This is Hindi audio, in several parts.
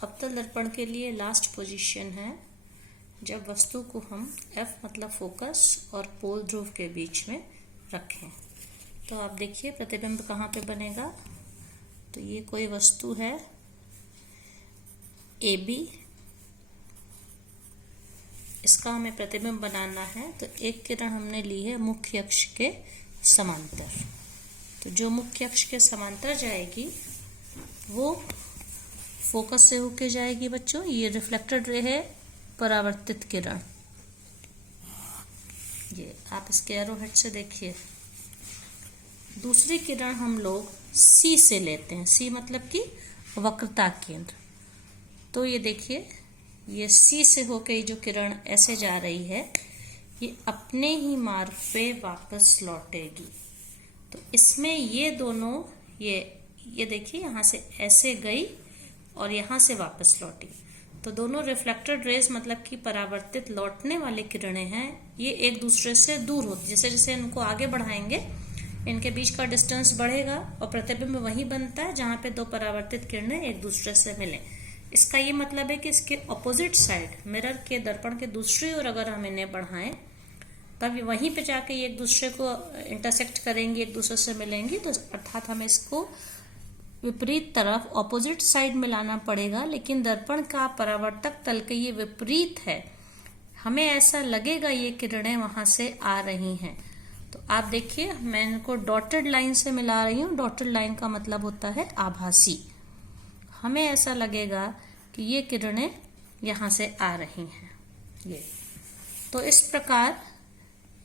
अवतल दर्पण के लिए लास्ट पोजीशन है जब वस्तु को हम F मतलब फोकस और पोल ध्रुव के बीच में रखें। तो आप देखिए प्रतिबिंब कहाँ पे बनेगा। तो ये कोई वस्तु है AB, इसका हमें प्रतिबिंब बनाना है। तो एक किरण हमने ली है मुख्य अक्ष के समांतर। तो जो मुख्य अक्ष के समांतर जाएगी वो फोकस से होके जाएगी बच्चों। ये रिफ्लेक्टेड रे है, परावर्तित किरण। ये आप इसके एरो हेड से देखिए। दूसरी किरण हम लोग C से लेते हैं। C मतलब कि वक्रता केंद्र। तो ये देखिए, ये C से होके जो किरण ऐसे जा रही है ये अपने ही मार्ग पे वापस लौटेगी। तो इसमें ये दोनों ये देखिए यहाँ से ऐसे गई और यहाँ से वापस लौटी। तो दोनों रिफ्लेक्टेड रेज मतलब कि परावर्तित लौटने वाली किरणें हैं, ये एक दूसरे से दूर होती। जैसे जैसे इनको आगे बढ़ाएंगे इनके बीच का डिस्टेंस बढ़ेगा और प्रतिबिंब वहीं बनता है जहाँ पे दो परावर्तित किरणें एक दूसरे से मिलें। इसका ये मतलब है कि इसके ऑपोजिट साइड मिरर के दर्पण के दूसरी ओर अगर हम इन्हें बढ़ाएं तब वहीं पे जाके ये एक दूसरे को इंटरसेक्ट करेंगी, एक दूसरे से मिलेंगी। तो अर्थात हमें इसको विपरीत तरफ ऑपोजिट साइड में लाना पड़ेगा, लेकिन दर्पण का परावर्तक तल के ये विपरीत है। हमें ऐसा लगेगा ये किरणें वहां से आ रही हैं। तो आप देखिए मैं इनको डॉटेड लाइन से मिला रही हूँ। डॉटेड लाइन का मतलब होता है आभासी। हमें ऐसा लगेगा कि ये किरणें यहाँ से आ रही हैं। ये तो इस प्रकार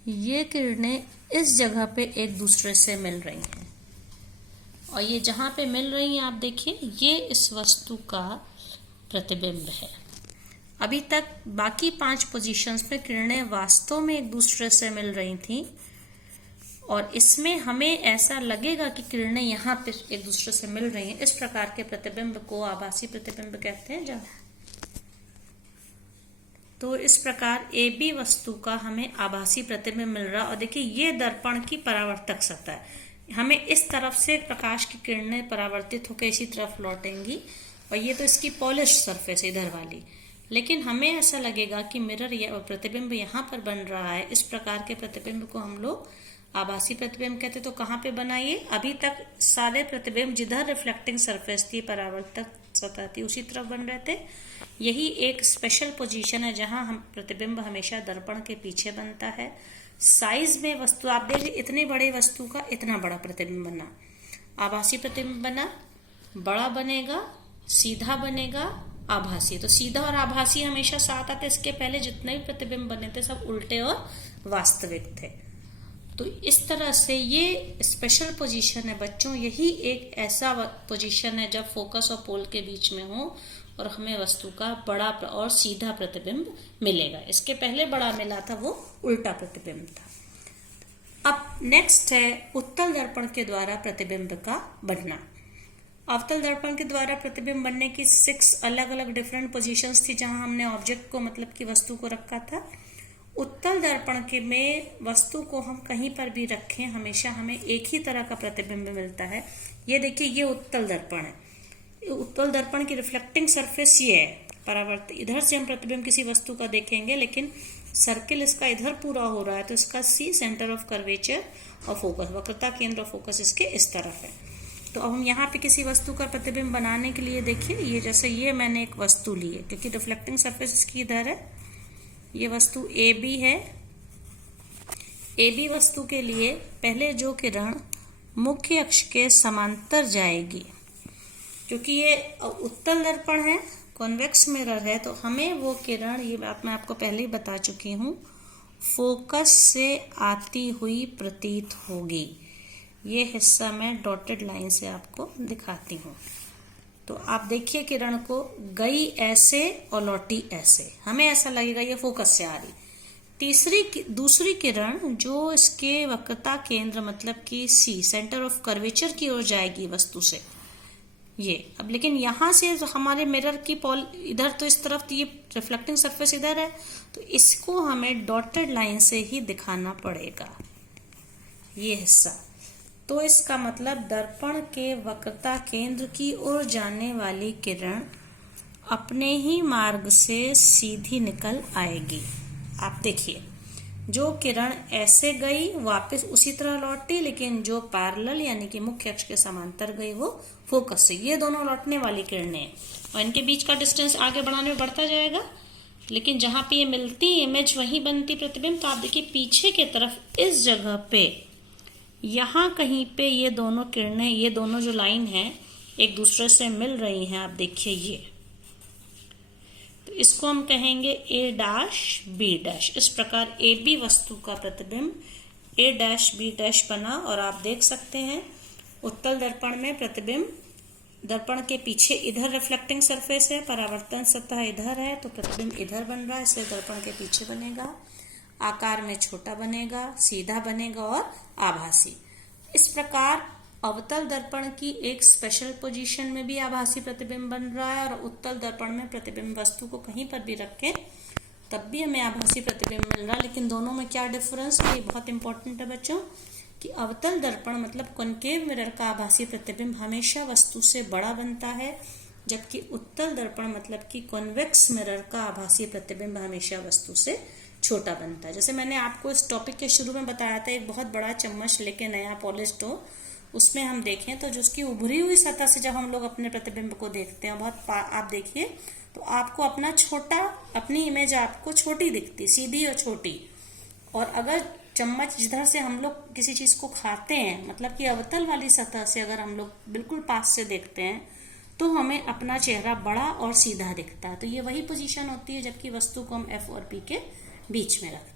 ये किरणें इस जगह पे एक दूसरे से मिल रही हैं और ये जहां पे मिल रही हैं आप देखिए ये इस वस्तु का प्रतिबिंब है। अभी तक बाकी 5 पोजीशंस में किरणें वास्तव में एक दूसरे से मिल रही थी और इसमें हमें ऐसा लगेगा कि किरणें यहाँ पे एक दूसरे से मिल रही हैं। इस प्रकार के प्रतिबिंब को आभासी प्रतिबिंब कहते हैं। तो इस प्रकार AB वस्तु का हमें आभासी प्रतिबिंब मिल रहा है। और देखिए ये दर्पण की परावर्तक सतह है। हमें इस तरफ से प्रकाश की किरणें परावर्तित होकर इसी तरफ लौटेंगी और ये तो इसकी पॉलिश सरफेस इधर वाली। लेकिन हमें ऐसा लगेगा कि मिरर या प्रतिबिंब यहाँ पर बन रहा है। इस प्रकार के प्रतिबिंब को हम लोग आभासी प्रतिबिंब कहते। तो कहाँ पे बना ये? अभी तक सारे प्रतिबिंब जिधर रिफ्लेक्टिंग सरफेस थी, परावर्तक सतह थी, उसी तरफ बन रहे थे। यही एक स्पेशल पोजीशन है जहां हम प्रतिबिंब हमेशा दर्पण के पीछे बनता है। साइज में वस्तु आप देखिए इतनी बड़ी वस्तु का इतना बड़ा प्रतिबिंब बना। आभासी प्रतिबिंब बना, बड़ा बनेगा, सीधा बनेगा, आभासी। तो सीधा और आभासी हमेशा साथ आते। इसके पहले जितने भी प्रतिबिंब बने थे सब उल्टे और वास्तविक थे। तो इस तरह से ये स्पेशल पोजीशन है बच्चों। यही एक ऐसा पोजीशन है जब फोकस और पोल के बीच में हो और हमें वस्तु का बड़ा और सीधा प्रतिबिंब मिलेगा। इसके पहले बड़ा मिला था वो उल्टा प्रतिबिंब था। अब नेक्स्ट है उत्तल दर्पण के द्वारा प्रतिबिंब का बनना। अवतल दर्पण के द्वारा प्रतिबिंब बनने की 6 अलग अलग डिफरेंट पोजीशंस थी जहां हमने ऑब्जेक्ट को मतलब की वस्तु को रखा था। उत्तल दर्पण के में वस्तु को हम कहीं पर भी रखें हमेशा हमें एक ही तरह का प्रतिबिंब मिलता है। ये देखिए ये उत्तल दर्पण है। उत्तल दर्पण की रिफ्लेक्टिंग सरफेस ये है, परावर्तित। इधर से हम प्रतिबिंब किसी वस्तु का देखेंगे लेकिन सर्किल इसका इधर पूरा हो रहा है। तो इसका C सेंटर ऑफ कर्वेचर और फोकस, वक्रता केंद्र और फोकस इसके इस तरफ है। तो अब हम यहाँ पे किसी वस्तु का प्रतिबिंब बनाने के लिए देखिए ये जैसे ये मैंने एक वस्तु ली है क्योंकि रिफ्लेक्टिंग सरफेस इसकी इधर है। ये वस्तु AB है। AB वस्तु के लिए पहले जो किरण मुख्य अक्ष के समांतर जाएगी, क्योंकि ये उत्तल दर्पण है, कॉन्वेक्स मिरर है, तो हमें वो किरण, ये बात मैं आपको पहले ही बता चुकी हूँ, फोकस से आती हुई प्रतीत होगी। ये हिस्सा मैं डॉटेड लाइन से आपको दिखाती हूँ। तो आप देखिए किरण को गई ऐसे और लौटी ऐसे। हमें ऐसा लगेगा ये फोकस से आ रही। दूसरी किरण जो इसके वक्रता केंद्र मतलब कि C सेंटर ऑफ कर्वेचर की ओर जाएगी वस्तु से ये। अब लेकिन यहाँ से तो हमारे मिरर की पॉल इधर, तो इस तरफ तो ये रिफ्लेक्टिंग सरफेस इधर है, तो इसको हमें डॉटेड लाइन से ही दिखाना पड़ेगा ये हिस्सा। तो इसका मतलब दर्पण के वक्रता केंद्र की ओर जाने वाली किरण अपने ही मार्ग से सीधी निकल आएगी। आप देखिए, जो किरण ऐसे गई वापस उसी तरह लौटी, लेकिन जो पैरेलल यानी कि मुख्य अक्ष के समांतर गई वो फोकस से। ये दोनों लौटने वाली किरणें हैं और इनके बीच का डिस्टेंस आगे बढ़ाने में बढ़ता जाएगा, लेकिन जहां पे ये मिलती इमेज वहीं बनती प्रतिबिंब। तो आप देखिए पीछे के तरफ इस जगह पे यहाँ कहीं पे ये दोनों किरणें, ये दोनों जो लाइन है एक दूसरे से मिल रही हैं। आप देखिए ये, तो इसको हम कहेंगे ए डैश बी डैश। इस प्रकार ए बी वस्तु का प्रतिबिंब ए डैश बी डैश बना। और आप देख सकते हैं उत्तल दर्पण में प्रतिबिंब दर्पण के पीछे इधर रिफ्लेक्टिंग सरफेस है, परावर्तन सतह इधर है, तो प्रतिबिंब इधर बन रहा है, इसलिए दर्पण के पीछे बनेगा, आकार में छोटा बनेगा, सीधा बनेगा और आभासी। इस प्रकार अवतल दर्पण की एक स्पेशल पोजीशन में भी आभासी प्रतिबिंब बन रहा है और उत्तल दर्पण में प्रतिबिंब वस्तु को कहीं पर भी रखें तब भी हमें आभासी प्रतिबिंब मिल रहा है। लेकिन दोनों में क्या डिफरेंस है, ये बहुत इंपॉर्टेंट है बच्चों, कि अवतल दर्पण मतलब कॉन्केव मिरर का आभासी प्रतिबिंब हमेशा वस्तु से बड़ा बनता है, जबकि उत्तल दर्पण मतलब कि कॉन्वेक्स मिरर का आभासी प्रतिबिंब हमेशा वस्तु से छोटा बनता है। जैसे मैंने आपको इस टॉपिक के शुरू में बताया था, एक बहुत बड़ा चम्मच लेके नया पॉलिश्ड हो, उसमें हम देखें तो जो उसकी उभरी हुई सतह से जब हम लोग अपने प्रतिबिंब को देखते हैं, बहुत आप देखिए तो आपको अपना छोटा, अपनी इमेज आपको छोटी दिखती, सीधी और छोटी। और अगर चम्मच जिधर से हम लोग किसी चीज को खाते हैं, मतलब कि अवतल वाली सतह से अगर हम लोग बिल्कुल पास से देखते हैं तो हमें अपना चेहरा बड़ा और सीधा दिखता है। तो ये वही पोजीशन होती है जबकि वस्तु को हम एफ और पी के बीच में रखते हैं।